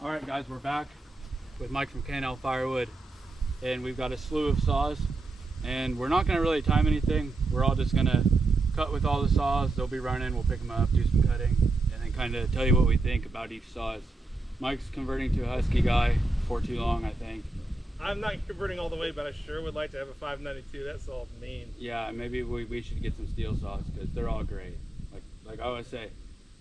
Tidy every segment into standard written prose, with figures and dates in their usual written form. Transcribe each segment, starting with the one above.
All right, guys, we're back with Mike from K&L Firewood, and we've got a slew of saws, and we're not going to really time anything. We're all just going to cut with all the saws. They'll be running. We'll pick them up, do some cutting, and then kind of tell you what we think about each saws. Mike's converting to a Husky guy before too long, I think. I'm not converting all the way, but I sure would like to have a 592. That's all mean. Yeah, maybe we should get some Stihl saws because they're all great. Like I always say,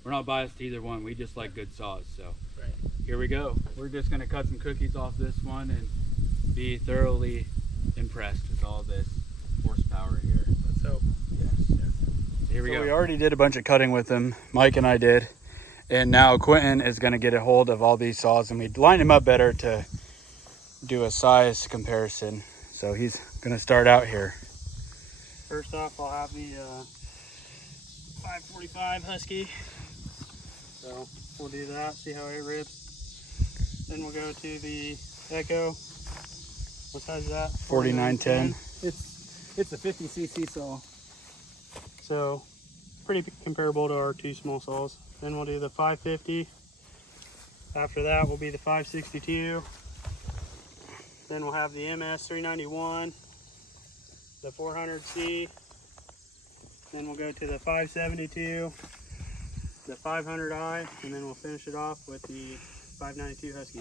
we're not biased to either one. We just like good saws. So right. Here we go. We're just going to cut some cookies off this one and be thoroughly impressed with all this horsepower here. Let's hope. Yes. Here we go. We already did a bunch of cutting with him. Mike and I did. And now Quentin is going to get a hold of all these saws, and we lined him up better to do a size comparison. So he's going to start out here. First off, I'll have the 545 Husky. So we'll do that, see how it rips. Then we'll go to the Echo. What size is that? 4910. It's a 50cc saw. So pretty comparable to our two small saws. Then we'll do the 550. After that will be the 562. Then we'll have the MS 391, the 400C. Then we'll go to the 572, the 500i, and then we'll finish it off with the 592 Husky.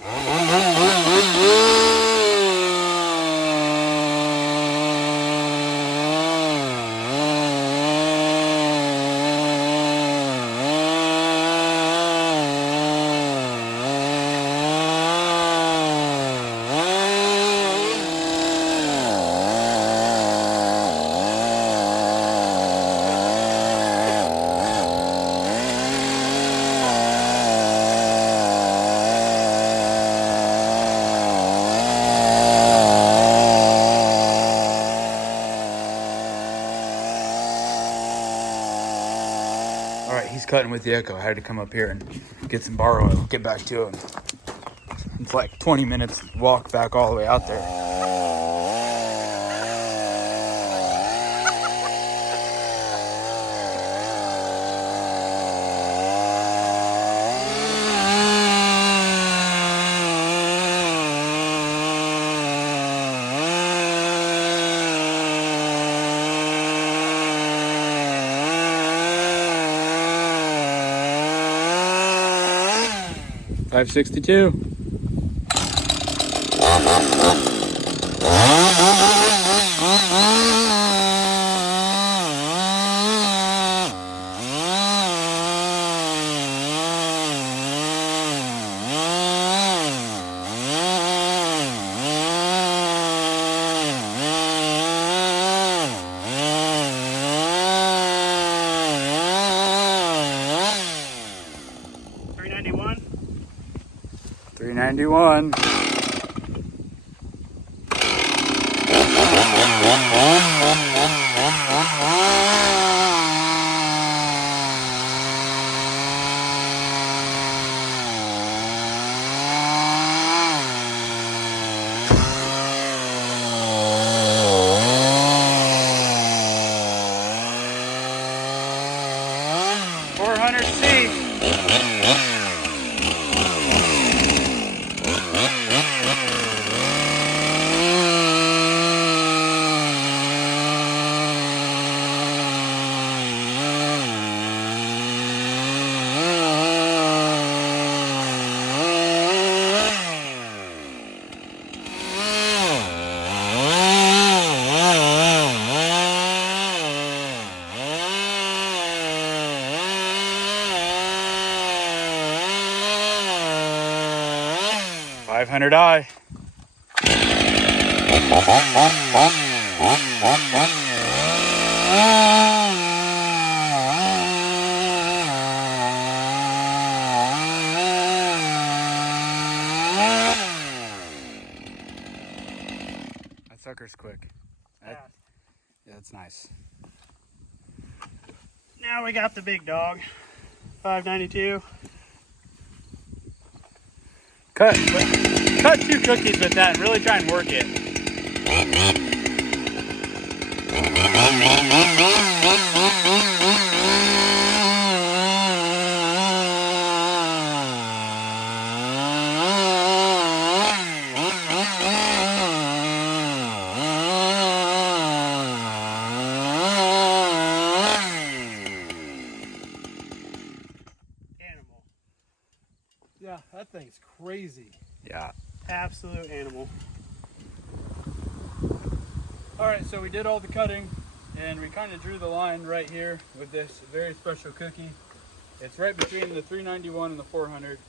All right, he's cutting with the Echo. I had to come up here and get some bar oil, get back to him. It's like 20 minutes walk back all the way out there. 562.391. $500i. That sucker's quick. That's nice. Now we got the big dog, 592. Cut 2 cookies with that and really try and work it. Yeah, that thing's crazy. Yeah. Absolute animal. All right, so we did all the cutting, and we kind of drew the line right here with this very special cookie. It's right between the 391 and the 400.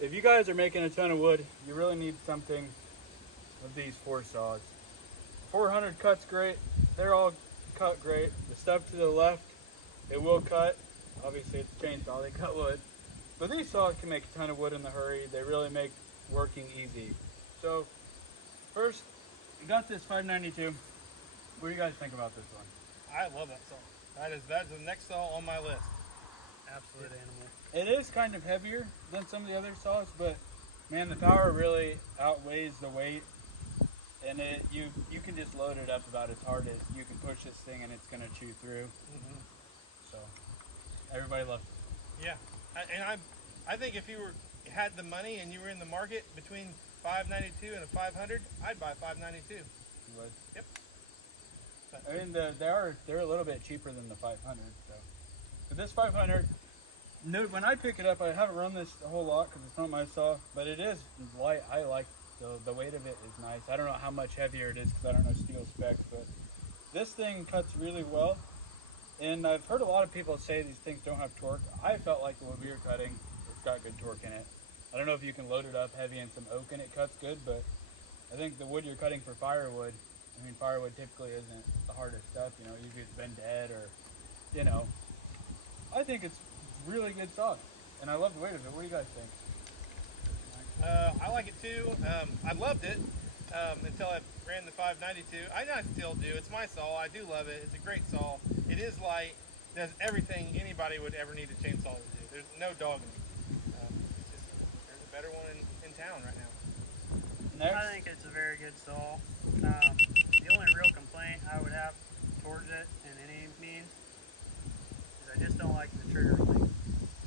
If you guys are making a ton of wood, you really need something of these 4 saws. 400 cuts great. They're all cut great. The stuff to the left, it will cut. Obviously, it's a chainsaw. They cut wood. But these saws can make a ton of wood in the hurry. They really make working easy. So, first, we got this 592. What do you guys think about this one? I love that saw. That's the next saw on my list. Absolute animal. It is kind of heavier than some of the other saws, but man, the power really outweighs the weight. And you can just load it up about as hard as you can push this thing, and it's going to chew through. So everybody loves it. Yeah, I think if you had the money and you were in the market between 592 and a 500, I'd buy 592. You would? Yep. I mean, they're a little bit cheaper than the 500. So, but this 500, when I pick it up, I haven't run this a whole lot because it's not my saw, but it is light. I like the weight of it is nice. I don't know how much heavier it is because I don't know Stihl specs, but this thing cuts really well. And I've heard a lot of people say these things don't have torque. I felt like the wood we were cutting, it's got good torque in it. I don't know if you can load it up heavy in some oak and it cuts good, but I think the wood you're cutting for firewood, I mean, firewood typically isn't the hardest stuff, you know, usually it's been dead or, you know. I think it's really good saw, and I love the weight of it. What do you guys think? I like it too. I loved it until I ran the 592. I still do. It's my saw. I do love it. It's a great saw. It is light. Does everything anybody would ever need a chainsaw to do. There's no dog in it. There's a better one in town right now. Next. I think it's a very good saw. The only real complaint I would have towards it in any means is I just don't like the trigger length.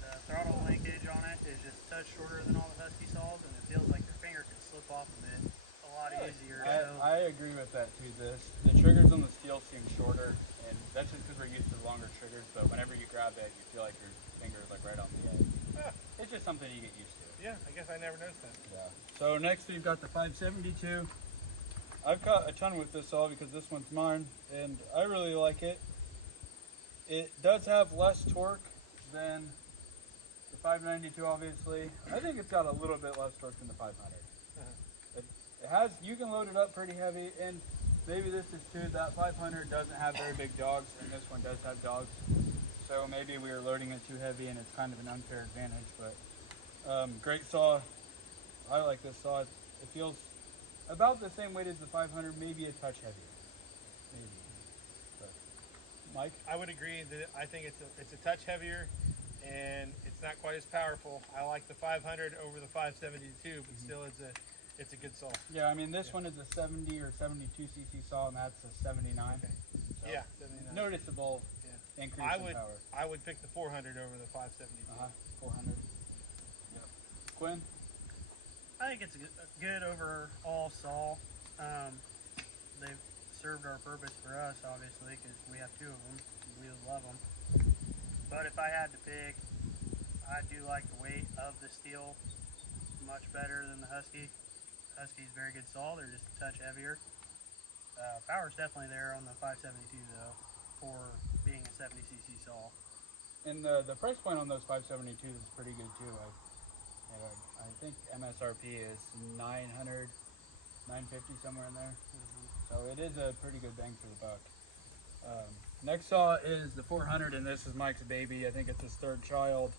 The throttle linkage on it is just a touch shorter than all the Husky saws, and it feels like your finger can slip off of it a lot easier. I agree with that too. The triggers on the Stihl seem shorter, and that's just because we're used to longer triggers, but whenever you grab it, you feel like your finger is like right on the edge. Yeah. It's just something you get used to. Yeah, I guess I never noticed that. Yeah. So next we've got the 572. I've cut a ton with this saw because this one's mine, and I really like it. It does have less torque than the 592, obviously. I think it's got a little bit less torque than the 500. It has, you can load it up pretty heavy, and maybe this is too, that 500 doesn't have very big dogs, and this one does have dogs. So maybe we were loading it too heavy, and it's kind of an unfair advantage, but great saw. I like this saw. It feels about the same weight as the 500, maybe a touch heavier. Maybe. But, Mike? I would agree that I think it's a touch heavier and it's not quite as powerful. I like the 500 over the 572, but still it's a good saw. Yeah, I mean this one is a 70 or 72 cc saw, and that's a 79. Okay. So Yeah, 79. noticeable increase in power. I would pick the 400 over the 572. 400. Yep. Quinn? I think it's a good overall saw. They've served our purpose for us, obviously, because we have 2 of them. We love them. But if I had to pick, I do like the weight of the Stihl much better than the Husky. Husky's a very good saw. They're just a touch heavier. Power's definitely there on the 572 though, for being a 70cc saw. And the price point on those 572s is pretty good too. I think MSRP is 900, 950, somewhere in there. So it is a pretty good bang for the buck. Next saw is the 400, and this is Mike's baby. I think it's his 3rd child,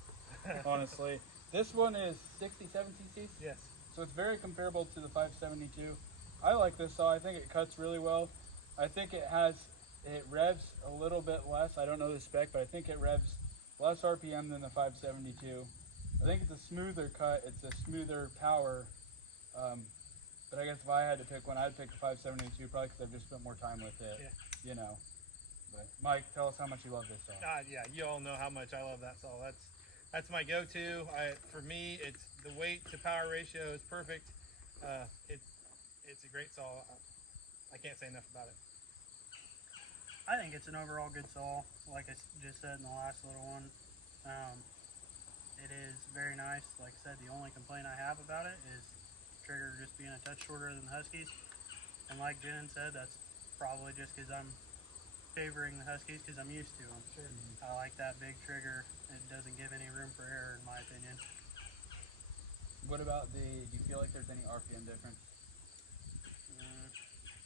honestly. This one is 67 cc's. Yes. So it's very comparable to the 572. I like this saw. I think it cuts really well. I think it revs a little bit less. I don't know the spec, but I think it revs less RPM than the 572. I think it's a smoother cut. It's a smoother power. But I guess if I had to pick one, I'd pick the 572, probably because I've just spent more time with it. Yeah. You know. But Mike, tell us how much you love this saw. Yeah, you all know how much I love that saw. That's my go-to. For me, it's the weight to power ratio is perfect. It's a great saw. I can't say enough about it. I think it's an overall good saw, like I just said in the last little one. It is very nice. Like I said, the only complaint I have about it is trigger just being a touch shorter than the Huskies. And like Jen said, that's probably just because I'm favoring the Huskies because I'm used to them. Sure. I like that big trigger. It doesn't give any room for error, in my opinion. What about do you feel like there's any RPM difference?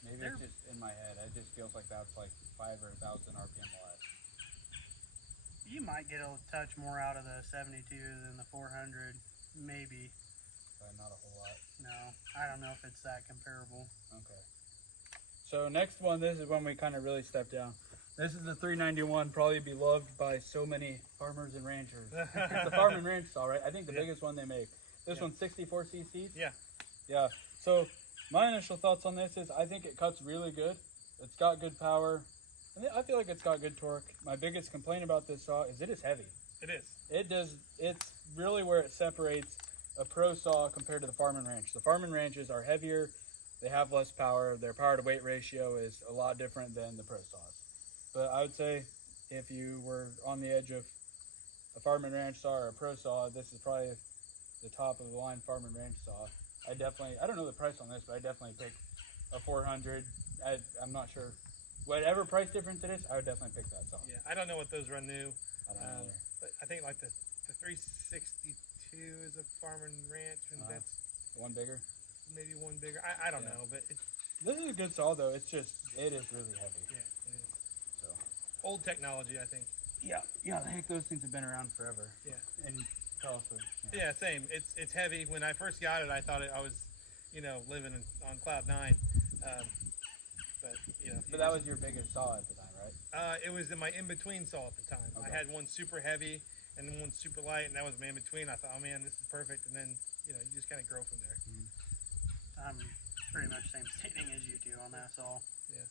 Maybe it's just in my head. It just feels like that's like 5 or 1,000 RPM less. You might get a touch more out of the 72 than the 400, maybe. But not a whole lot. No, I don't know if it's that comparable. Okay. So next one, this is when we kind of really step down. This is the 391, probably beloved by so many farmers and ranchers. It's the farm and ranch saw, right? I think the biggest one they make. This one's 64 cc's? Yeah. Yeah. So my initial thoughts on this is I think it cuts really good. It's got good power. I feel like it's got good torque. My biggest complaint about this saw is it is heavy. It is. It's really where it separates a pro saw compared to the farm and ranch. The farm and ranches are heavier. They have less power. Their power to weight ratio is a lot different than the pro saws. But I would say if you were on the edge of a farm and ranch saw or a pro saw, this is probably the top of the line farm and ranch saw. I don't know the price on this, but I definitely pick a 400. I'm not sure. Whatever price difference it is, I would definitely pick that saw. Yeah, I don't know what those run new. I don't know either. But I think like the 362 is a farm and ranch, and that's One bigger. maybe one bigger. I don't know, but This is a good saw though. It is really heavy. yeah, it is. So Old technology, I think. yeah, the heck, those things have been around forever. Yeah. And also, Yeah, same. It's heavy. When I first got it, I thought I was, living on cloud 9. But But that was your biggest saw at the time, right? it was in my in-between saw at the time. I Okay. had one super heavy and then one super light, and that was my in-between. I thought, oh man, this is perfect. And then you just kind of grow from there. I'm pretty much same standing as you two on that saw. Yeah.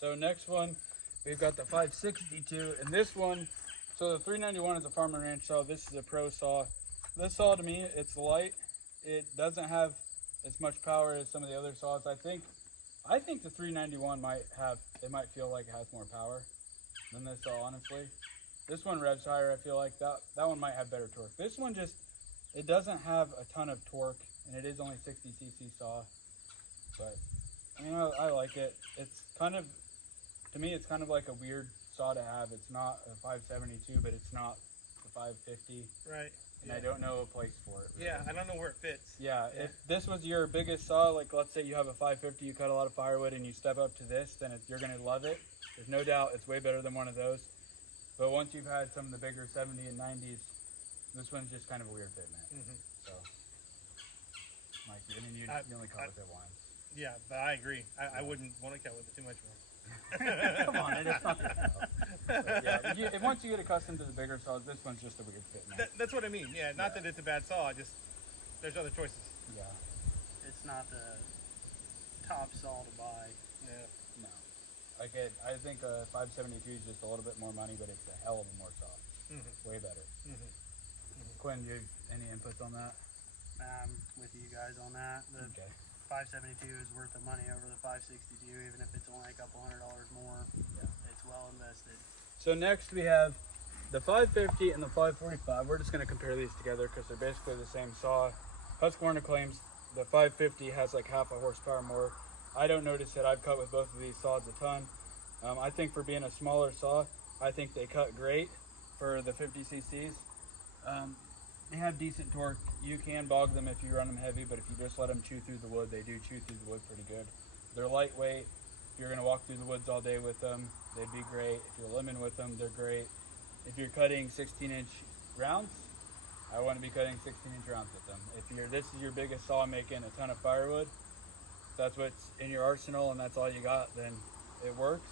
So next one, we've got the 562, and this one, so the 391 is a farm and ranch saw. This is a pro saw. This saw to me, it's light. It doesn't have as much power as some of the other saws. I think the 391 might feel like it has more power than this saw, honestly. This one revs higher. I feel like that one might have better torque. This one it doesn't have a ton of torque, and it is only 60 cc saw. But I like it. It's kind of, to me, it's kind of like a weird saw to have. It's not a 572, but it's not the 550. Right. And I don't know a place for it. Really. Yeah, I don't know where it fits. Yeah, if this was your biggest saw, like let's say you have a 550, you cut a lot of firewood, and you step up to this, then you're going to love it. There's no doubt it's way better than one of those. But once you've had some of the bigger 70 and 90s, this one's just kind of a weird fit, man. Mm-hmm. So, Mike, you only cut with it once. Yeah, but I agree. I wouldn't want to cut with it too much more. Come on, it's not your fault. But yeah, once you get accustomed to the bigger saws, this one's just a weird fit, man. That's what I mean. Yeah, not that it's a bad saw. There's other choices. Yeah. It's not the top saw to buy. Yeah. No. I think a 572 is just a little bit more money, but it's a hell of a more saw. Mm-hmm. Way better. Mm-hmm. Quinn, do you have any inputs on that? I'm with you guys on that. The Okay. 572 is worth the money over the 562, even if it's only a couple $100 more. Yeah. It's well invested. So next we have the 550 and the 545. We're just going to compare these together because they're basically the same saw. Husqvarna claims the 550 has like half a horsepower more. I don't notice it. I've cut with both of these saws a ton. I think for being a smaller saw, I think they cut great for the 50 cc's. They have decent torque. You can bog them if you run them heavy, but if you just let them chew through the wood, they do chew through the wood pretty good. They're lightweight. If you're going to walk through the woods all day with them, they'd be great. If you're limbing with them, they're great. If you're cutting 16-inch rounds, I want to be cutting 16-inch rounds with them. If this is your biggest saw making a ton of firewood, if that's what's in your arsenal and that's all you got, then it works.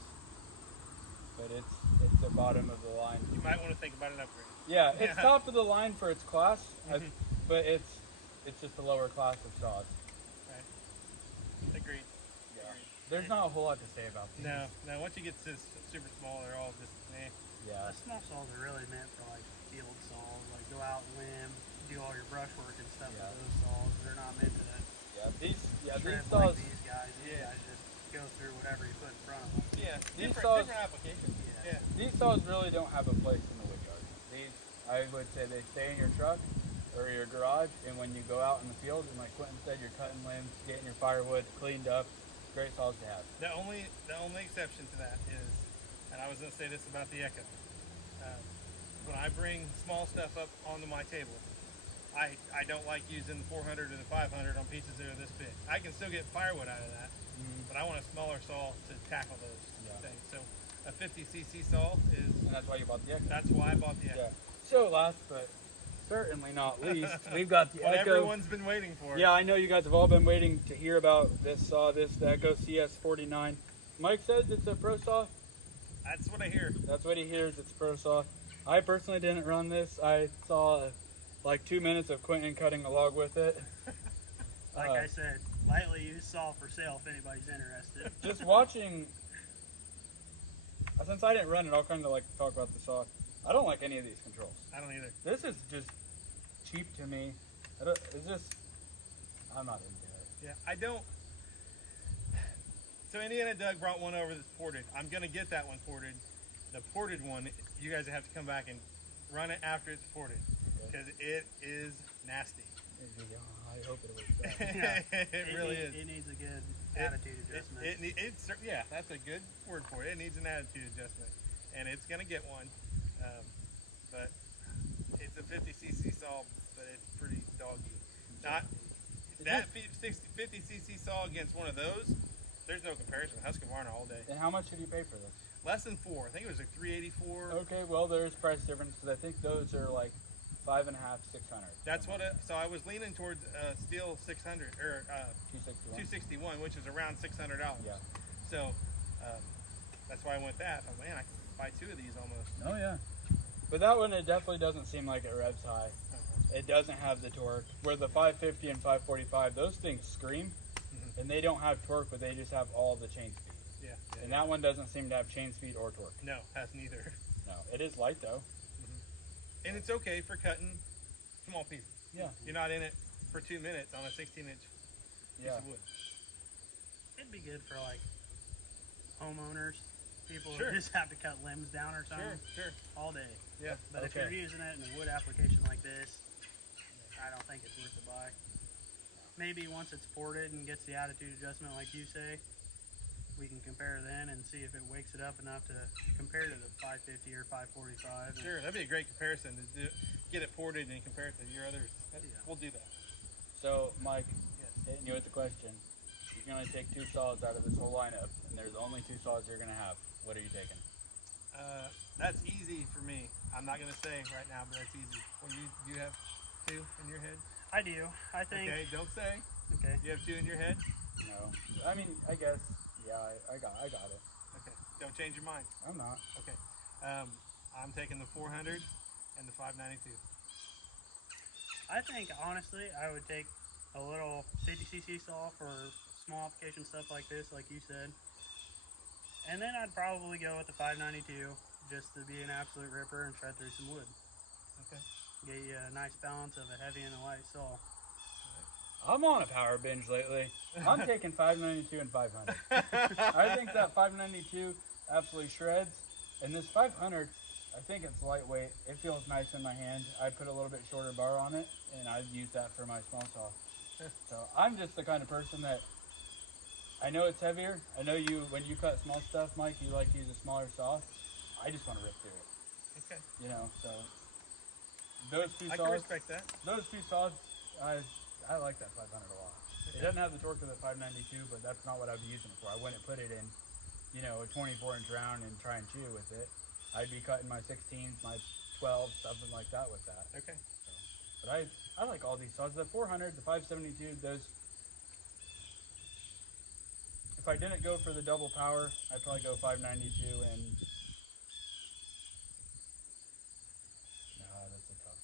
But it's the bottom of the line. You might want to think about an upgrade. Yeah, it's top of the line for its class, but it's just a lower class of saws. Right. Agreed. Yeah. Agreed. There's not a whole lot to say about these. No. Once you get to super small, they're all just Yeah. The small saws are really meant for like field saws, like go out and limb, do all your brush work and stuff Yeah. with those saws. They're not meant to These trim saws. like these guys. These guys just go through whatever you put in front of them. Yeah. These Different saws- applications. Yeah. These saws really don't have a place in the wood yard. I would say they stay in your truck or your garage, and when you go out in the field, and like Quentin said, you're cutting limbs, getting your firewood cleaned up. Great saws to have. The only exception to that is, and I was going to say this about the Echo. When I bring small stuff up onto my table, I don't like using the 400 or the 500 on pieces that are this big. I can still get firewood out of that, but I want a smaller saw to tackle those things. So a 50cc saw is. And that's why you bought the Echo. That's why I bought the Echo. Yeah. So last but certainly not least, we've got the What Echo. everyone's been waiting for. Yeah, I know you guys have all been waiting to hear about this saw, the Echo CS49. Mike says it's a pro saw. That's what I hear. That's what he hears. It's a pro saw. I personally didn't run this. I saw like 2 minutes of Quentin cutting a log with it. Like I said, lightly used saw for sale if anybody's interested. Just watching. Since I didn't run it, I'll kind of like talk about the saw. I don't like any of these controls. I don't either. This is just cheap to me. It's just, I'm not into it. Yeah, I don't. So Indiana Doug brought one over that's ported. I'm gonna get that one ported. The ported one, you guys have to come back and run it after it's ported because it is nasty. I hope it works out. Yeah, it really is. It needs a good attitude adjustment. Yeah, that's a good word for it. It needs an attitude adjustment, and it's gonna get one. But it's a 50cc saw, but it's pretty doggy. Not that 50cc saw against one of those. There's no comparison. Husqvarna all day. And how much did you pay for this? Less than $4. I think it was like $384. Okay, well there's price difference because I think those are like 5.5, 600. That's what. So I was leaning towards Stihl 600 or 261, which is around $600. Yeah. So that's why I went that. Oh man, I can buy two of these almost. Oh yeah. But that one, it definitely doesn't seem like it revs high. It doesn't have the torque. Where the 550 and 545, those things scream, and they don't have torque, but they just have all the chain speed. Yeah. And that one doesn't seem to have chain speed or torque. No, has neither. No, it is light though. And it's okay for cutting small pieces. Yeah. You're not in it for 2 minutes on a 16-inch piece of wood. It'd be good for like homeowners, people Sure. who just have to cut limbs down or something Sure. all day. Yeah. But if you're using it in a wood application like this, I don't think it's worth the buy. Maybe once it's ported and gets the attitude adjustment like you say, we can compare then and see if it wakes it up enough to compare to the 550 or 545. Sure, that'd be a great comparison to get it ported and compare it to your others. We'll do that. So, Mike, Yes. hitting you with the question. You can only take 2 saws out of this whole lineup, and there's only 2 saws you're going to have. What are you taking? That's easy for me. I'm not going to say right now, but that's easy. Well, you have 2 in your head? I do. I think. Okay, don't say. Okay. You have 2 in your head? No. I mean, I guess, yeah, I got it. Okay. Don't change your mind. I'm not. Okay. I'm taking the 400 and the 592. I think honestly, I would take a little 50cc saw for small application stuff like this, like you said. And then I'd probably go with the 592 just to be an absolute ripper and shred through some wood. Okay. Get you a nice balance of a heavy and a light saw. I'm on a power binge lately. I'm taking 592 and 500. I think that 592 absolutely shreds. And this 500, I think it's lightweight. It feels nice in my hand. I put a little bit shorter bar on it, and I use that for my small saw. So I'm just the kind of person that, I know it's heavier. I know you, when you cut small stuff, Mike, you like to use a smaller saw. I just want to rip through it. Okay. You know, so those 2 I saws. can respect that. Those 2 saws, I like that 500 a lot. It doesn't have the torque of the 592, but that's not what I'd be using it for. I wouldn't put it in, you know, a 24-inch round and try and chew with it. I'd be cutting my 16s, my 12s, something like that with that. Okay. So, but I like all these saws. The 400, the 572, those. If I didn't go for the double power, I'd probably go 592 and. No, that's a tough.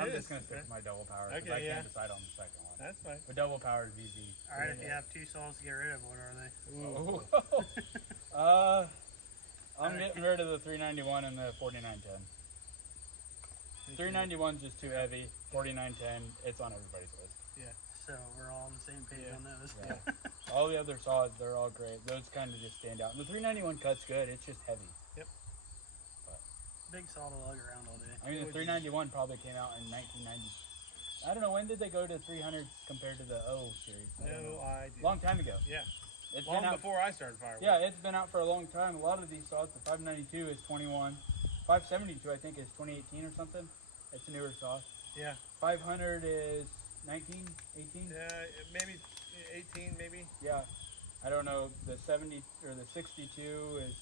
I'm just gonna stick with my double power because Okay, I can't decide on the second one. That's fine. But double power is easy. All right, if you have 2 saws to get rid of, what are they? I'm getting rid of the 391 and the 4910. 391 is just too heavy. 4910, it's on everybody's list. Yeah. So we're all on the same page on those. Yeah. All the other saws, they're all great. Those kind of just stand out. And the 391 cut's good. It's just heavy. Yep. big saw to lug around all day. I mean, the 391 probably came out in 1990. I don't know, when did they go to 300s compared to the O series? No idea. Long time ago. Yeah. It's Long been out, before I started firewood. yeah, it's been out for a long time. A lot of these saws, the 592 is 21. 572, I think, is 2018 or something. It's a newer saw. Yeah. 500 is 19, 18? Maybe 18, maybe. Yeah. I don't know. The 70 or the 62 is,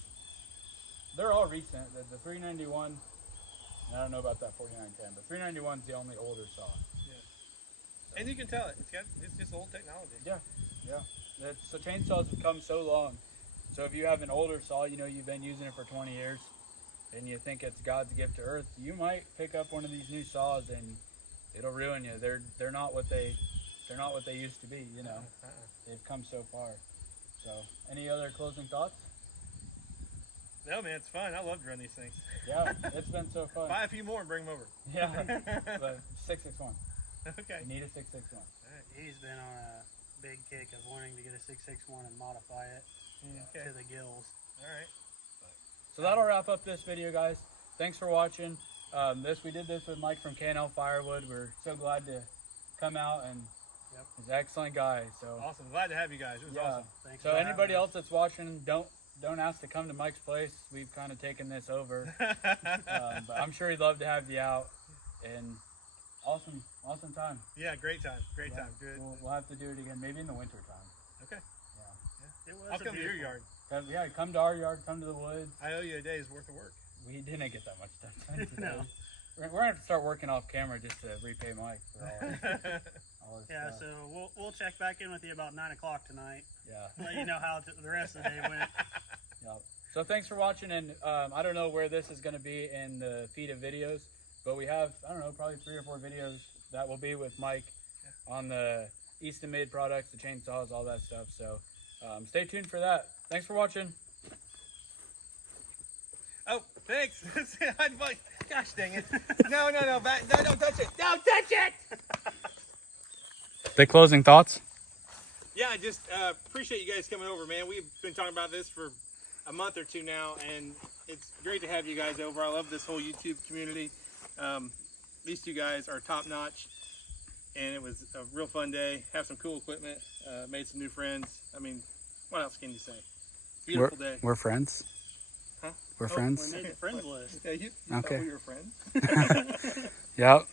they're all recent. The 391, I don't know about that 4910, but 391 is the only older saw. And you can tell it. It's just old technology. Yeah, yeah. So chainsaws have come so long. So if you have an older saw, you know, you've been using it for 20 years, and you think it's God's gift to earth, you might pick up one of these new saws and it'll ruin you. They're not what they used to be. You know, they've come so far. So, any other closing thoughts? No, man, it's fun. I love to run these things. Yeah, it's been so fun. Buy a few more and bring them over. Yeah, but 661. Okay. You need a 661. He's been on a big kick of wanting to get a 661 and modify it Okay. to the gills. All right. So that'll wrap up this video, guys. Thanks for watching. We did this with Mike from K&L Firewood. We're so glad to come out, and he's an excellent guy. So Awesome. Glad to have you guys. It was awesome. Thanks So for anybody having us. else that's watching, don't ask to come to Mike's place. We've kind of taken this over, but I'm sure he'd love to have you out. And awesome time. Yeah, great time. Great Yeah, time. Good. We'll have to do it again, maybe in the winter time. Okay. It was I'll come to your yard. Yeah, come to our yard, come to the woods. I owe you a day's worth of work. We didn't get that much stuff done today. No. We're gonna have to start working off camera just to repay Mike for all his Yeah, stuff. so we'll check back in with you about 9 o'clock tonight. Yeah. Let you know how the rest of the day went. Yeah. So thanks for watching, and I don't know where this is going to be in the feed of videos, but we have, I don't know, probably 3 or 4 videos that will be with Mike on the Easton Made products, the chainsaws, all that stuff. So stay tuned for that. Thanks for watching. Oh, thanks. Gosh dang it. No, back. No, don't touch it. Don't touch it. The closing thoughts? Yeah, I just appreciate you guys coming over, man. We've been talking about this for a month or two now, and it's great to have you guys over. I love this whole YouTube community. These two guys are top notch, and it was a real fun day. Have some cool equipment, made some new friends. I mean, what else can you say? Beautiful day. We're friends. Huh? We're friends. We made the friends list. Yeah, you Okay. thought we were friends. Yep.